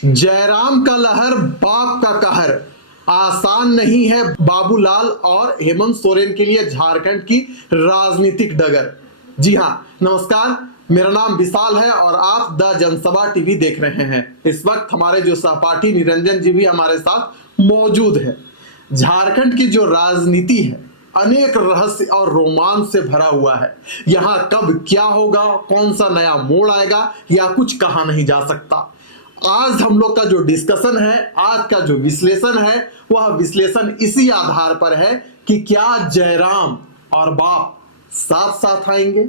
जयराम का लहर, बाप का कहर। आसान नहीं है बाबूलाल और हेमंत सोरेन के लिए झारखंड की राजनीतिक डगर। जी हाँ, नमस्कार, मेरा नाम विशाल है और आप द जनसभा टीवी देख रहे हैं। इस वक्त हमारे जो सहपाठी निरंजन जी भी हमारे साथ मौजूद है। झारखंड की जो राजनीति है अनेक रहस्य और रोमांच से भरा हुआ है। यहाँ कब क्या होगा, कौन सा नया मोड़ आएगा, या कुछ कहा नहीं जा सकता। आज हम लोग का जो डिस्कशन है, आज का जो विश्लेषण है, वह विश्लेषण इसी आधार पर है कि क्या जयराम और बाप साथ साथ आएंगे,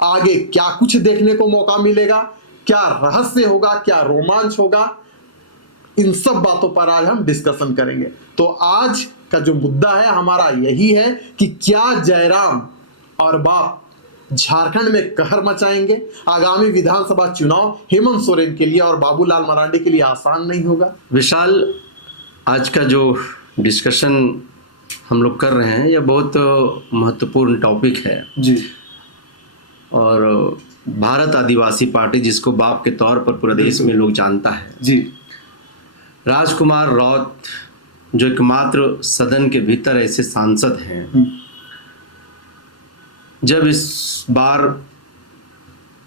आगे क्या कुछ देखने को मौका मिलेगा, क्या रहस्य होगा, क्या रोमांच होगा, इन सब बातों पर आज हम डिस्कशन करेंगे। तो आज का जो मुद्दा है हमारा यही है कि क्या जयराम और बाप झारखंड में कहर मचाएंगे। आगामी विधानसभा चुनाव हेमंत सोरेन के लिए और बाबूलाल मरांडी के लिए आसान नहीं होगा। विशाल, आज का जो डिस्कशन हम लोग कर रहे हैं यह बहुत महत्वपूर्ण टॉपिक है जी। और भारत आदिवासी पार्टी, जिसको बाप के तौर पर पूरे देश में लोग जानता है जी, राजकुमार रौत जो एकमात्र सदन के भीतर ऐसे सांसद हैं, जब इस बार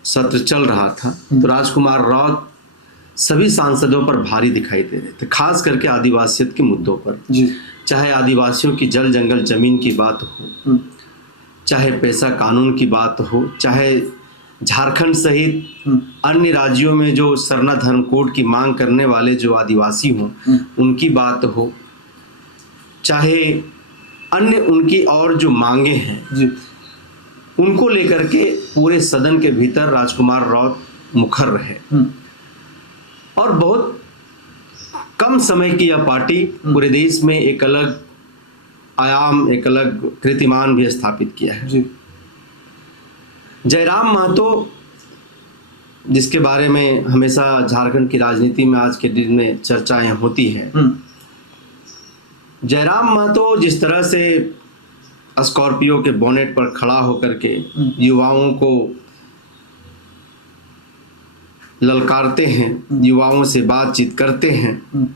सत्र चल रहा था तो राजकुमार रौत सभी सांसदों पर भारी दिखाई दे रहे थे, खास करके आदिवासियत के मुद्दों पर जी। चाहे आदिवासियों की जल जंगल जमीन की बात हो, चाहे पैसा कानून की बात हो, चाहे झारखंड सहित अन्य राज्यों में जो सरना धर्म कोड की मांग करने वाले जो आदिवासी हों उनकी बात हो, चाहे अन्य उनकी और जो मांगे हैं जी, उनको लेकर के पूरे सदन के भीतर राजकुमार रौत मुखर रहे। और बहुत कम समय की यह पार्टी पूरे देश में एक अलग आयाम, एक अलग कीर्तिमान भी स्थापित किया है। जी। जयराम महतो, जिसके बारे में हमेशा झारखंड की राजनीति में आज के दिन में चर्चाएं होती हैं, जयराम महतो जिस तरह से स्कॉर्पियो के बोनेट पर खड़ा होकर के युवाओं को ललकारते हैं, युवाओं से बातचीत करते हैं,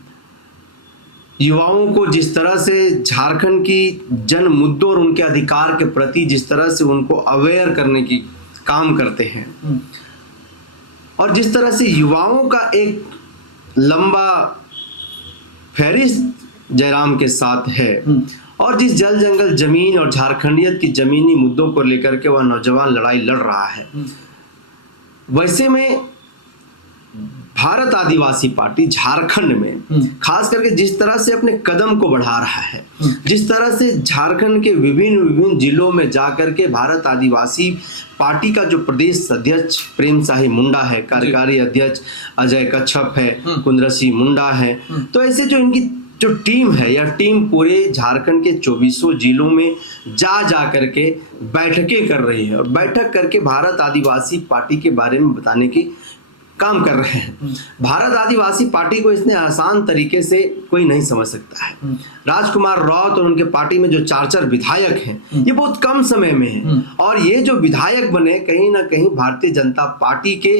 युवाओं को जिस तरह से झारखंड की जन मुद्दों और उनके अधिकार के प्रति जिस तरह से उनको अवेयर करने की काम करते हैं, और जिस तरह से युवाओं का एक लंबा फहरिस्त जयराम के साथ है, और जिस जल जंगल जमीन और झारखंडियत की जमीनी मुद्दों को लेकर के वह नौजवान लड़ाई लड़ रहा है, वैसे में भारत आदिवासी पार्टी झारखंड में खास करके जिस तरह से अपने कदम को बढ़ा रहा है, जिस तरह से झारखंड के विभिन्न जिलों में जाकर के भारत आदिवासी पार्टी का जो प्रदेश अध्यक्ष प्रेम साही मुंडा है, कार्यकारी अध्यक्ष अजय कच्छप है, कुंद्रसी मुंडा है, तो ऐसे जो इनकी जो टीम है, यह टीम पूरे झारखंड के 24 जिलों में जा करके बैठकें कर रही है और बैठक करके भारत आदिवासी पार्टी के बारे में बताने की काम कर रहे हैं। भारत आदिवासी पार्टी को इसने आसान तरीके से कोई नहीं समझ सकता है। राजकुमार रौत और उनके पार्टी में जो 4 विधायक हैं, ये बहुत कम समय में हैं, और ये जो विधायक बने कहीं ना कहीं भारतीय जनता पार्टी के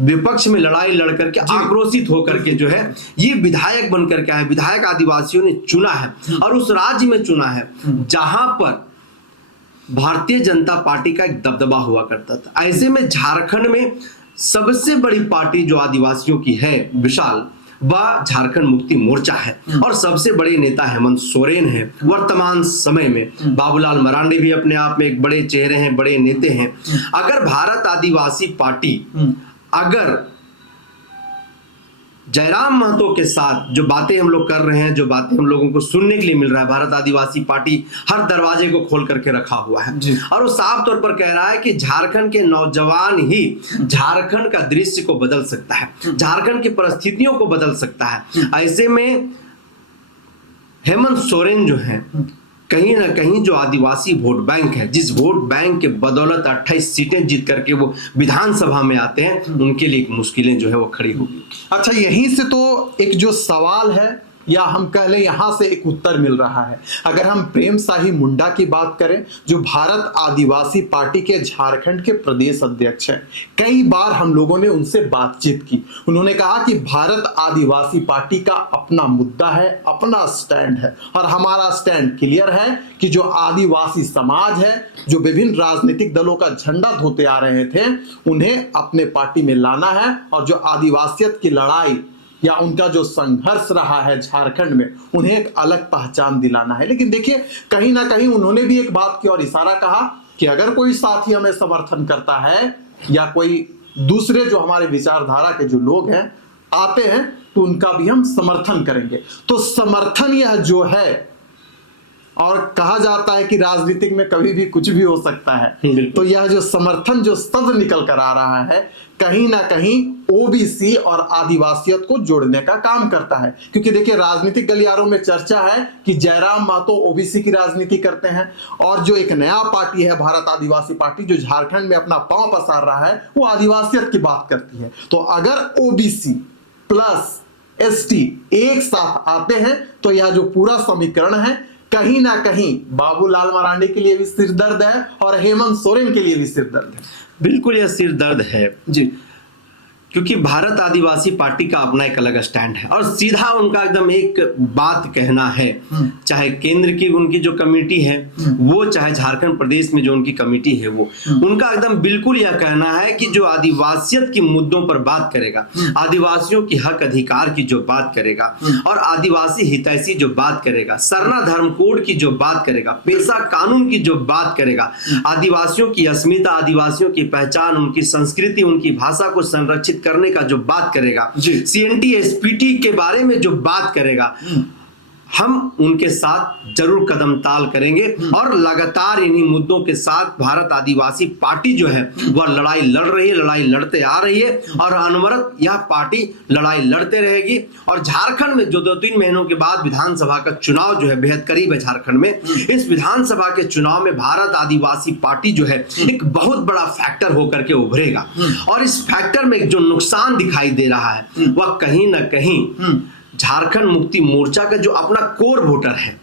विपक्ष में लड़ाई लड़ करके आक्रोशित होकर के जो है ये विधायक बनकर के आए। विधायक आदिवासियों ने चुना है और उस राज्य में चुना है जहां पर भारतीय जनता पार्टी का एक दबदबा हुआ करता था। ऐसे में झारखंड में सबसे बड़ी पार्टी जो आदिवासियों की है विशाल, वह झारखंड मुक्ति मोर्चा है और सबसे बड़े नेता हेमंत सोरेन है वर्तमान समय में। बाबूलाल मरांडी भी अपने आप में एक बड़े चेहरे हैं, बड़े नेता हैं। अगर भारत आदिवासी पार्टी अगर जयराम महतो के साथ जो बातें हम लोग कर रहे हैं, जो बातें हम लोगों को सुनने के लिए मिल रहा है, भारत आदिवासी पार्टी हर दरवाजे को खोल करके रखा हुआ है और वो साफ तौर पर कह रहा है कि झारखंड के नौजवान ही झारखंड का दृश्य को बदल सकता है, झारखंड की परिस्थितियों को बदल सकता है। ऐसे में हेमंत सोरेन जो है कहीं ना कहीं जो आदिवासी वोट बैंक है, जिस वोट बैंक के बदौलत 28 सीटें जीत करके वो विधानसभा में आते हैं, उनके लिए मुश्किलें जो है वो खड़ी होगी। अच्छा, यहीं से तो एक जो सवाल है या हम कह लें यहां से एक उत्तर मिल रहा है। अगर हम प्रेम शाही मुंडा की बात करें, जो भारत आदिवासी पार्टी के झारखंड के प्रदेश अध्यक्ष हैं, कई बार हम लोगों ने उनसे बातचीत की। उन्होंने कहा कि भारत आदिवासी पार्टी का अपना मुद्दा है, अपना स्टैंड है, और हमारा स्टैंड क्लियर है कि जो आदिवासी समाज है, जो विभिन्न राजनीतिक दलों का झंडा धोते आ रहे थे, उन्हें अपने पार्टी में लाना है, और जो आदिवासियत की लड़ाई या उनका जो संघर्ष रहा है झारखंड में, उन्हें एक अलग पहचान दिलाना है। लेकिन देखिए, कहीं ना कहीं उन्होंने भी एक बात की और इशारा कहा कि अगर कोई साथी हमें समर्थन करता है या कोई दूसरे जो हमारे विचारधारा के जो लोग हैं आते हैं, तो उनका भी हम समर्थन करेंगे। तो समर्थन यह जो है, और कहा जाता है कि राजनीतिक में कभी भी कुछ भी हो सकता है, तो यह जो समर्थन जो शब्द निकल कर आ रहा है, कहीं ना कहीं ओबीसी और आदिवासियत को जोड़ने का काम करता है। क्योंकि देखिए, राजनीतिक गलियारों में चर्चा है कि जयराम महतो ओबीसी की राजनीति करते हैं, और जो एक नया पार्टी है भारत आदिवासी पार्टी, जो झारखंड में अपना पांव पसार रहा है, वो आदिवासियत की बात करती है। तो अगर ओबीसी प्लस एसटी एक साथ आते हैं, तो यह जो पूरा समीकरण है, कहीं ना कहीं बाबूलाल मरांडी के लिए भी सिरदर्द है और हेमंत सोरेन के लिए भी सिरदर्द है। बिल्कुल यह सिर दर्द है जी, क्योंकि भारत आदिवासी पार्टी का अपना एक अलग स्टैंड है और सीधा उनका एकदम एक बात कहना है, चाहे केंद्र की उनकी जो कमेटी है वो, चाहे झारखंड प्रदेश में जो उनकी कमेटी है वो, उनका एकदम बिल्कुल यह कहना है कि जो आदिवासियत के मुद्दों पर बात करेगा, आदिवासियों की हक अधिकार की जो बात करेगा, और आदिवासी हितैषी जो बात करेगा, सरना धर्म कोड की जो बात करेगा, पेशा कानून की जो बात करेगा, आदिवासियों की अस्मिता, आदिवासियों की पहचान, उनकी संस्कृति, उनकी भाषा को संरक्षित करने का जो बात करेगा, सीएनटी एसपीटी के बारे में जो बात करेगा, हम उनके साथ जरूर कदम ताल करेंगे। और लगातार इन्हीं मुद्दों के साथ भारत आदिवासी पार्टी जो है वह लड़ाई लड़ रही है, लड़ाई लड़ते आ रही है, और अनवरत यह पार्टी लड़ाई लड़ते रहेगी। और झारखंड में जो 2-3 महीनों के बाद विधानसभा का चुनाव जो है बेहद करीब है झारखंड में, इस विधानसभा के चुनाव में भारत आदिवासी पार्टी जो है एक बहुत बड़ा फैक्टर होकर के उभरेगा। और इस फैक्टर में जो नुकसान दिखाई दे रहा है वह कहीं ना कहीं झारखंड मुक्ति मोर्चा का जो अपना कोर वोटर है,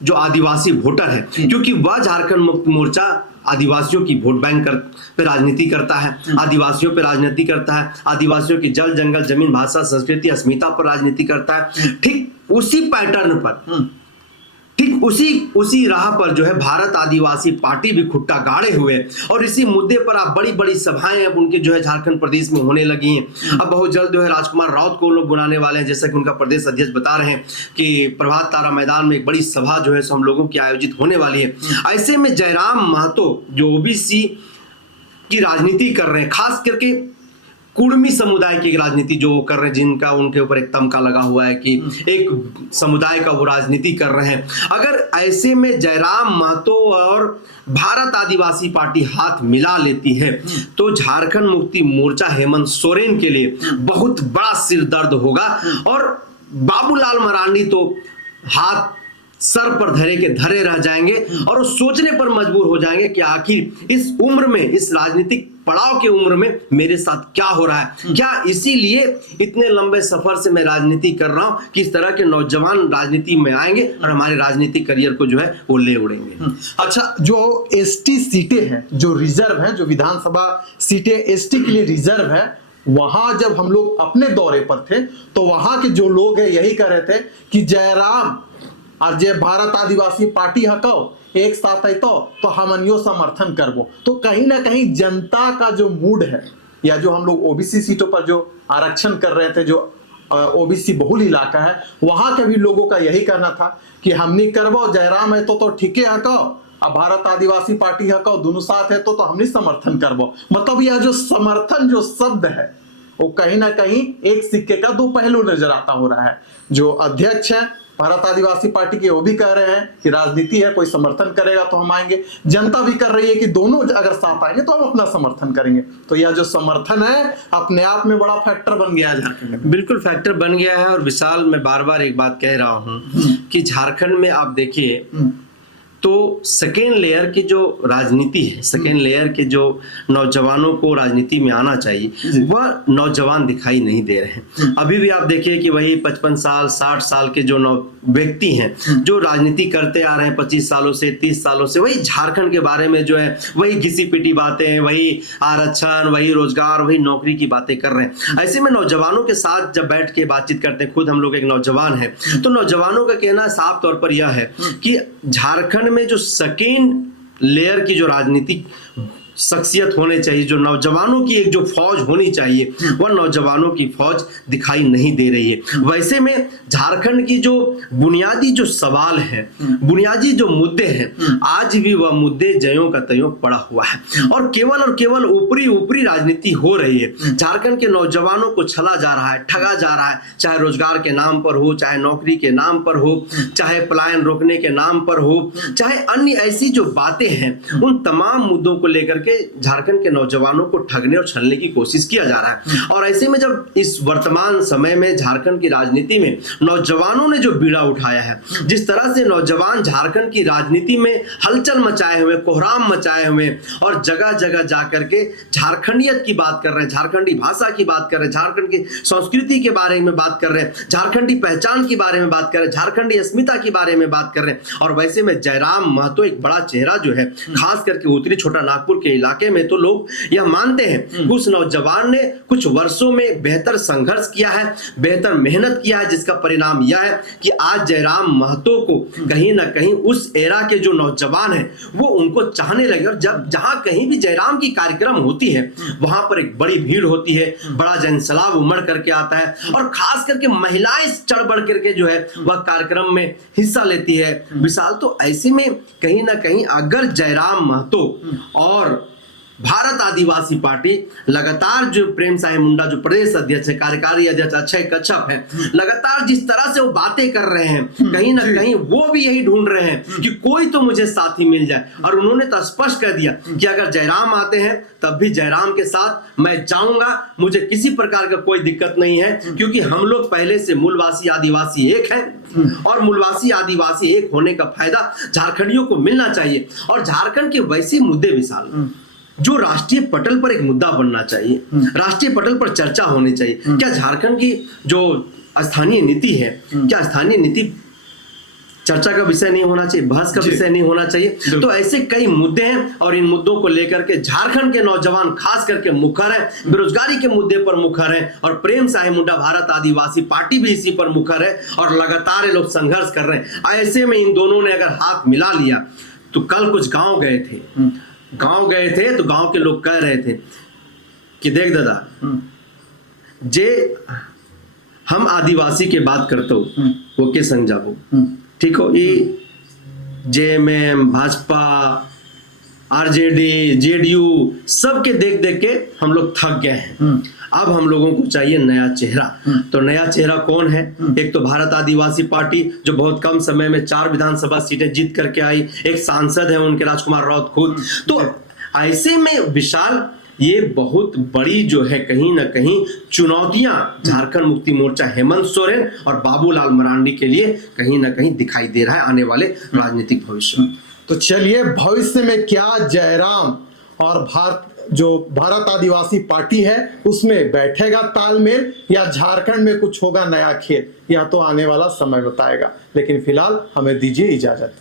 जो आदिवासी वोटर है, क्योंकि वह झारखंड मुक्ति मोर्चा आदिवासियों की वोट बैंक पे राजनीति करता है, आदिवासियों पे राजनीति करता है, आदिवासियों की जल जंगल जमीन भाषा संस्कृति अस्मिता पर राजनीति करता है। ठीक उसी पैटर्न पर, ठीक उसी राह पर जो है भारत आदिवासी पार्टी भी खुट्टा गाड़े हुए, और इसी मुद्दे पर आप बड़ी बड़ी सभाएं अब उनके जो है झारखंड प्रदेश में होने लगी हैं। अब बहुत जल्द जो है राजकुमार राउत को लोग बुलाने वाले हैं, जैसा कि उनका प्रदेश अध्यक्ष बता रहे हैं कि प्रभात तारा मैदान में एक बड़ी सभा जो है सो हम लोगों की आयोजित होने वाली है। ऐसे में जयराम महतो जो ओबीसी की राजनीति कर रहे हैं, खास करके कुर्मी समुदाय की राजनीति जो कर रहे हैं, जिनका उनके ऊपर एक तमका लगा हुआ है कि एक समुदाय का वो राजनीति कर रहे हैं, अगर ऐसे में जयराम महतो और भारत आदिवासी पार्टी हाथ मिला लेती है तो झारखंड मुक्ति मोर्चा हेमंत सोरेन के लिए बहुत बड़ा सिरदर्द होगा। और बाबूलाल मरांडी तो हाथ सर पर धरे के धरे रह जाएंगे और वो सोचने पर मजबूर हो जाएंगे कि आखिर इस उम्र में, इस राजनीतिक पड़ाव की उम्र में मेरे साथ क्या हो रहा है। क्या इसीलिए इतने लंबे सफर से मैं राजनीति कर रहा हूं कि इस तरह के नौजवान राजनीति में आएंगे और हमारे राजनीतिक करियर को जो है वो ले उड़ेंगे। अच्छा, जो एसटी सीटें हैं, जो रिजर्व है, जो विधानसभा सीटें एसटी के लिए रिजर्व है, वहां जब हम लोग अपने दौरे पर थे तो वहां के जो लोग हैं यही कह रहे थे कि जयराम और जय भारत आदिवासी पार्टी हको एक साथ है तो हमनियो समर्थन करबो। तो कहीं ना कहीं जनता का जो मूड है, या जो हम लोग ओबीसी सीटों पर जो आरक्षण कर रहे थे, जो ओबीसी बहुल इलाका है, वहां के भी लोगों का यही कहना था कि हमनी करबो, जयराम है तो ठीक है हको, अब भारत आदिवासी पार्टी हको, दोनों साथ है तो हमनी समर्थन करबो। मतलब यह जो समर्थन जो शब्द है वो कहीं ना कहीं एक सिक्के का दो पहलू नजर आता हो रहा है। जो अध्यक्ष है भारत आदिवासी पार्टी के, वो भी कह रहे हैं कि राजनीति है, कोई समर्थन करेगा तो हम आएंगे। जनता भी कर रही है कि दोनों अगर साथ आएंगे तो हम अपना समर्थन करेंगे। तो यह जो समर्थन है अपने आप में बड़ा फैक्टर बन गया है झारखंड में। बिल्कुल फैक्टर बन गया है। और विशाल, मैं बार बार एक बात कह रहा हूं कि झारखंड में आप देखिए तो सेकेंड लेयर की जो राजनीति है, सेकेंड लेयर के जो नौजवानों को राजनीति में आना चाहिए, वह नौजवान दिखाई नहीं दे रहे हैं। अभी भी आप देखिए कि वही 55 साल 60 साल के जो व्यक्ति हैं जो राजनीति करते आ रहे हैं 25 सालों से 30 सालों से, वही झारखंड के बारे में जो है वही घिसी पिटी बातें, वही आरक्षण, वही रोजगार, वही नौकरी की बातें कर रहे हैं। ऐसे में नौजवानों के साथ जब बैठ के बातचीत करते हैं, खुद हम लोग एक नौजवान है, तो नौजवानों का कहना साफ तौर पर यह है कि झारखंड में जो सेकेंड लेयर की जो राजनीतिक शख्सियत होने चाहिए, जो नौजवानों की एक जो फौज होनी चाहिए, वह नौजवानों की फौज दिखाई नहीं दे रही है। वैसे में झारखंड की जो बुनियादी जो सवाल है, बुनियादी जो मुद्दे हैं, आज भी वह मुद्दे जयों का त्यों पड़ा हुआ है और केवल ऊपरी ऊपरी राजनीति हो रही है। झारखंड के नौजवानों को छला जा रहा है, ठगा जा रहा है, चाहे रोजगार के नाम पर हो, चाहे नौकरी के नाम पर हो, चाहे पलायन रोकने के नाम पर हो, चाहे अन्य ऐसी जो बातें हैं, उन तमाम मुद्दों को लेकर के झारखंड के नौजवानों को ठगने और छलने की कोशिश किया जा रहा है। और ऐसे में जब इस वर्तमान समय में झारखंड की राजनीति में नौजवानों ने जो बीड़ा उठाया है, जिस तरह से नौजवान झारखंड की राजनीति में हलचल मचाए हुए, कोहराम मचाए हुए और जगह जगह जाकर के झारखंडियत की बात कर रहे हैं, झारखंडी भाषा की बात कर रहे हैं, झारखंड की संस्कृति के बारे में बात कर रहे हैं, झारखंडी पहचान के बारे में बात कर रहे हैं, झारखंडी अस्मिता के बारे में बात कर रहे हैं। और वैसे में जयराम महतो एक बड़ा चेहरा जो है, खास करके उत्तरी छोटा नागपुर के इलाके में, तो लोग यह मानते हैं उस नौजवान ने कुछ वर्षों में बेहतर संघर्ष किया है, बेहतर मेहनत किया है, जिसका परिणाम यह है कि आज जयराम महतो को कहीं ना कहीं उस एरा के जो नौजवान हैं वो उनको चाहने लगे। और जब जहां कहीं भी जयराम की कार्यक्रम होती है, वहां पर एक बड़ी भीड़ होती है, बड़ा जनसैलाब उमड़ करके आता है और खास करके महिलाएं चढ़ बढ़ करके जो है वह कार्यक्रम में हिस्सा लेती है विशाल। तो ऐसे में कहीं ना कहीं अगर जयराम महतो और भारत आदिवासी पार्टी लगातार, जो प्रेम साहे मुंडा जो प्रदेश अध्यक्ष है, कार्यकारी अध्यक्ष अक्षय कच्छप है, लगातार जिस तरह से वो बातें कर रहे हैं, कहीं ना कहीं वो भी यही ढूंढ रहे हैं कि कोई तो मुझे साथी मिल जाए। और उन्होंने तो स्पष्ट कर दिया कि अगर जयराम आते हैं तब भी जयराम के साथ मैं जाऊंगा, मुझे किसी प्रकार का कोई दिक्कत नहीं है, क्योंकि हम लोग पहले से मूलवासी आदिवासी एक हैं और मूलवासी आदिवासी एक होने का फायदा झारखंडियों को मिलना चाहिए। और झारखंड के वैसे मुद्दे विशाल जो राष्ट्रीय पटल पर एक मुद्दा बनना चाहिए, राष्ट्रीय पटल पर चर्चा होनी चाहिए। क्या झारखंड की जो स्थानीय नीति है, क्या स्थानीय नीति चर्चा का विषय नहीं होना चाहिए, बहस का विषय नहीं होना चाहिए? तो ऐसे कई मुद्दे हैं और इन मुद्दों को लेकर के झारखंड के नौजवान खास करके मुखर हैं, बेरोजगारी के मुद्दे पर मुखर हैं और प्रेम साहे मुंडा भारत आदिवासी पार्टी भी इसी पर मुखर है और लगातार ये लोग संघर्ष कर रहे हैं। ऐसे में इन दोनों ने अगर हाथ मिला लिया, तो कल कुछ गांव गए थे तो गांव के लोग कह रहे थे कि देख दादा, जे हम आदिवासी के बात करते हो वो के संग जाबो, ठीक हो, ये जेएमएम, भाजपा, आरजेडी, जेडीयू सबके देख देख के हम लोग थक गए हैं। अब हम लोगों को चाहिए नया चेहरा। तो नया चेहरा कौन है? एक तो भारत आदिवासी पार्टी जो बहुत कम समय में 4 विधानसभा सीटें जीत करके आई, एक सांसद है उनके राजकुमार राउत खुद। तो ऐसे में विशाल ये बहुत बड़ी जो है कहीं ना कहीं चुनौतियां झारखंड मुक्ति मोर्चा हेमंत सोरेन और बाबूलाल मरांडी के लिए कहीं ना कहीं दिखाई दे रहा है आने वाले राजनीतिक भविष्य में। तो चलिए, भविष्य में क्या जयराम और भारत आदिवासी पार्टी है उसमें बैठेगा तालमेल, या झारखंड में कुछ होगा नया खेल, यह तो आने वाला समय बताएगा। लेकिन फिलहाल हमें दीजिए इजाजत।